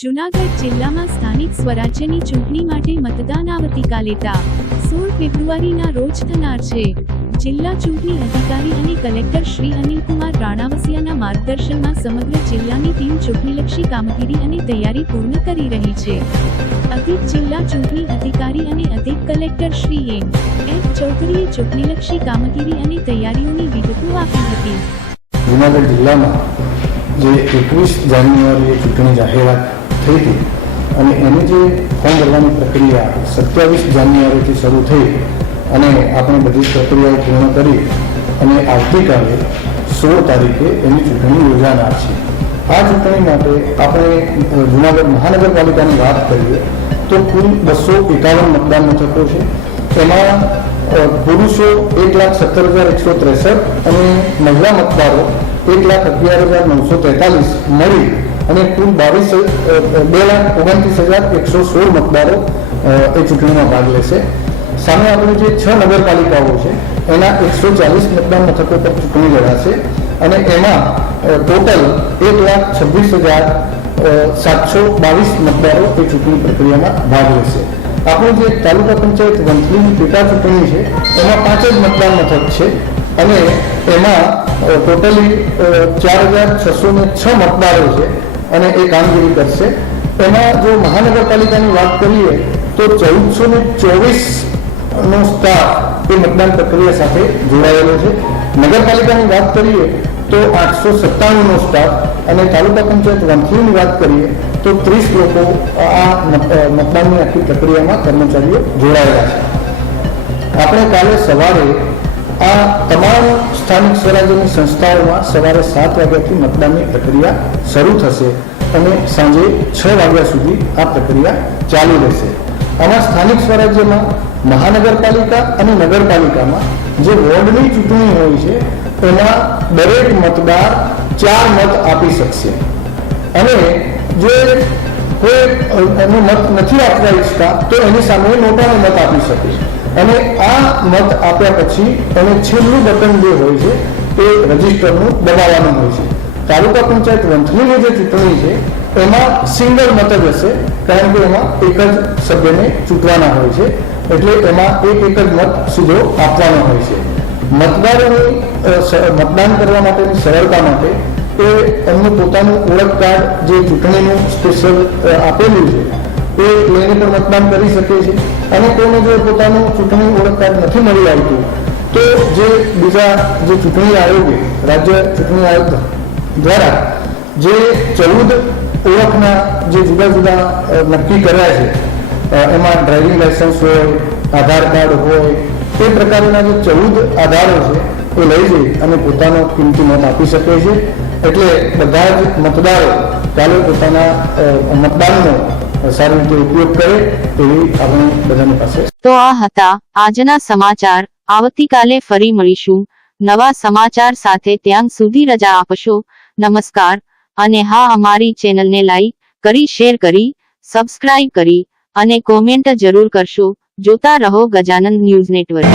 જૂનાગઢ જિલ્લામાં સ્થાનિક સ્વરાજ્યની ચૂંટણી માટે મતદાન આવતીકાલે તા 16 ફેબ્રુઆરીના રોજ થનાર છે। જિલ્લા ચૂંટણી અધિકારી અને કલેક્ટર શ્રી અનિલકુમાર રાણાવસિયાના માર્ગદર્શનમાં સમગ્ર જિલ્લાની ટીમ ચૂંટણીલક્ષી કામગીરી અને તૈયારી પૂર્ણ કરી રહી છે। અધિક જિલ્લા ચૂંટણી અધિકારી અને અધિક કલેક્ટર શ્રી એમ ચૌધરીએ ચૂંટણીલક્ષી કામગીરી અને તૈયારીઓની વિગતો આપી હતી। જૂનાગઢ જિલ્લામાં જે 21 જાન્યુઆરીએ ચૂંટણી જાહેરાત થઈ હતી અને એની જે ફોર્મ ભરવાની પ્રક્રિયા 27 જાન્યુઆરીથી શરૂ થઈ અને આપણે બધી પ્રક્રિયાઓ પૂર્ણ કરી અને આવતીકાલે 16 તારીખે એની ચૂંટણી યોજાનાર છે। આ ચૂંટણી માટે આપણે જૂનાગઢ મહાનગરપાલિકાની વાત કરીએ તો કુલ 251 મતદાન મથકો છે। એમાં પુરુષો 1,17,163 અને મહિલા મતદારો 1,11,943 મળી અને કુલ 2,29,116 મતદારો એ ચૂંટણીમાં ભાગ લેશે। સામે આપણે જે 6 નગરપાલિકાઓ છે એના 140 મતદાન મથકો પર ચૂંટણી લડાશે અને એમાં ટોટલ 1,26,722 મતદારો એ ચૂંટણી પ્રક્રિયામાં ભાગ લેશે। આપણું જે તાલુકા પંચાયત વંથલીની પેટા ચૂંટણી છે એમાં 5 જ મતદાન મથક છે અને એમાં ટોટલી 4,606 મતદારો છે અને એ કામગીરી કરશે। એમાં જો મહાનગરપાલિકાની વાત કરીએ તો 1,424નો સ્ટાફ એ મતદાન પ્રક્રિયા સાથે જોડાયેલો છે। નગરપાલિકાની વાત કરીએ તો 897નો સ્ટાફ અને તાલુકા પંચાયત વંથલીની વાત કરીએ તો 30 લોકો આ મતદાનની આખી પ્રક્રિયામાં કર્મચારીઓ જોડાયેલા છે। આપણે કાલે સવારે આ તમામ સ્થાનિક સ્વરાજ્યની સંસ્થાઓમાં સવારે 7 વાગ્યાથી મતદાનની પ્રક્રિયા શરૂ થશે અને સાંજે 6 વાગ્યા સુધી આ પ્રક્રિયા ચાલુ રહેશે। આમાં સ્થાનિક સ્વરાજ્યમાં મહાનગરપાલિકા અને નગરપાલિકામાં જે વોર્ડની ચૂંટણી હોય છે એમાં દરેક મતદાર 4 મત આપી શકશે અને જો કોઈ એનો મત નથી આપવા ઈચ્છતા તો એની સામે નોટાનો મત આપી શકે અને આ મત આપ્યા પછી એને છેલ્લું બટન જે હોય છે એ રજિસ્ટરનું દબાવવાનું હોય છે। તાલુકા પંચાયત વંથલીની જે ચૂંટણી છે એમાં સિંગલ મત જ હશે કારણ કે એમાં એક જ સભ્યને ચૂંટવાના હોય છે એટલે એમાં એક જ મત સીધો આપવાનો હોય છે। મતદારોની મતદાન કરવા માટેની સરળતા માટે એ એમનું પોતાનું ઓળખ કાર્ડ જે ચૂંટણીનું સ્પેશિયલ આપેલું છે એ લઈને પણ મતદાન કરી શકે છે અને કોઈને જો પોતાનું ચૂંટણી ઓળખ કાર્ડ નથી મળી આવતું તો જે બીજા જે ચૂંટણી આયોગે રાજ્ય ચૂંટણી આયોગ દ્વારા જે 14 ઓળખના જે જુદા જુદા નક્કી કર્યા છે એમાં ડ્રાઇવિંગ લાયસન્સ હોય, આધાર કાર્ડ હોય, તે પ્રકારના જે 14 આધારો છે એ લઈ જઈ અને પોતાનો કિંમતી મત આપી શકે છે। એટલે બધા જ મતદારો કાલે પોતાના મતદાનનો સારી રીતે ઉપયોગ કરે એવી આપણે બધાની પાસે। તો આ હતા આજના સમાચાર। આવતીકાલે ફરી મળીશું નવા સમાચાર સાથે। ત્યાં સુધી રજા આપશો। નમસ્કાર। અને હા, અમારી ચેનલને લાઈક કરી, શેર કરી, સબસ્ક્રાઇબ કરી અને કોમેન્ટ જરૂર કરશો। જોતા રહો ગજાનંદ ન્યૂઝ નેટવર્ક।